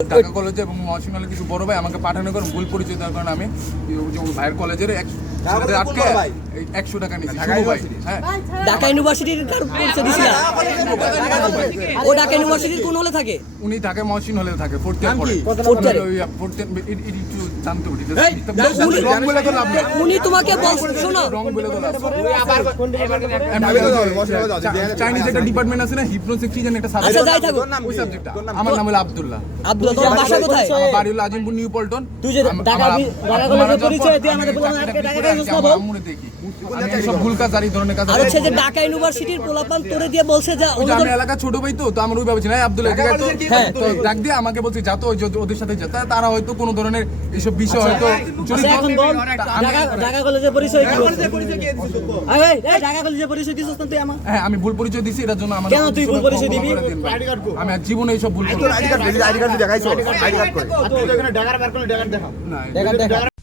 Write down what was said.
ঢাকা কলেজে এবং কিছু বড় ভাই আমাকে পাঠানো করেন ভুল পরিচয় দেওয়ার কারণে আমি ওই যে ওই ভাইয়ের কলেজের আটকে একশো টাকা ভাই। হ্যাঁ। ঢাকা ইউনিভার্সিটির কার পরিচয় দিছিলা ও ঢাকা ইউনিভার্সিটির কোন হলে থাকে? উনি ঢাকা মহসিন হলে থাকে ফোর্থ ইয়ার নাম পরে। কি? Fourth year একটু জানতে পারি রং বলে তো লাভ উনি তোমাকে বল শোনো। রং বলে তো লাভ ঢাকা কলেজে বসে যাও, যে- চাইনিজ একটা ডিপার্টমেন্ট আছে না জানি একটা আচ্ছা সাবজেক্ট আমার নাম হলো আব্দুল্লাহ। আব্দুল্লাহ। তোমার বাসা কোথায়? আমার বাড়ি হলো আজিমপুর নিউ পল্টন। তুই যে ঢাকা ঢাকা যাওয়ার পরিচয় আমাদের বললাম, আজকে ঢাকা কলেজ না বল। আম্মুরে দেখি। আমি ভুল কাজ আর ধরনের কাজ আর হচ্ছে যে ঢাকা ইউনিভার্সিটির পোলাপান তোরে দিয়ে বলছে যে ওই যে ওদের আমি এলাকা ছোট ভাই তো তো আমার ওই ভাবছি না আব্দুল ঢাকা কলেজের কি হ্যাঁ, করতো? তো ডাক দিয়ে আমাকে বলছে যা তো ওদের সাথে যা। তারা হয়তো কোনো ধরনের এইসব বিষয় হয়তো জড়িত। আচ্ছা এখন বল আমি- ঢাকা ঢাকা কলেজের পরিচয় কি? এই, ঢাকা দিছিস তুই আমার? হ্যাঁ আমি ভুল পরিচয় দিছি এটার জন্য আমার কেন তুই ভুল পরিচয় দিবি? আমি আর জীবনে এইসব ভুল আইডি কার্ড আইডি কার্ড দেখাইছো আইডি কার্ড করে না দেখা দেখা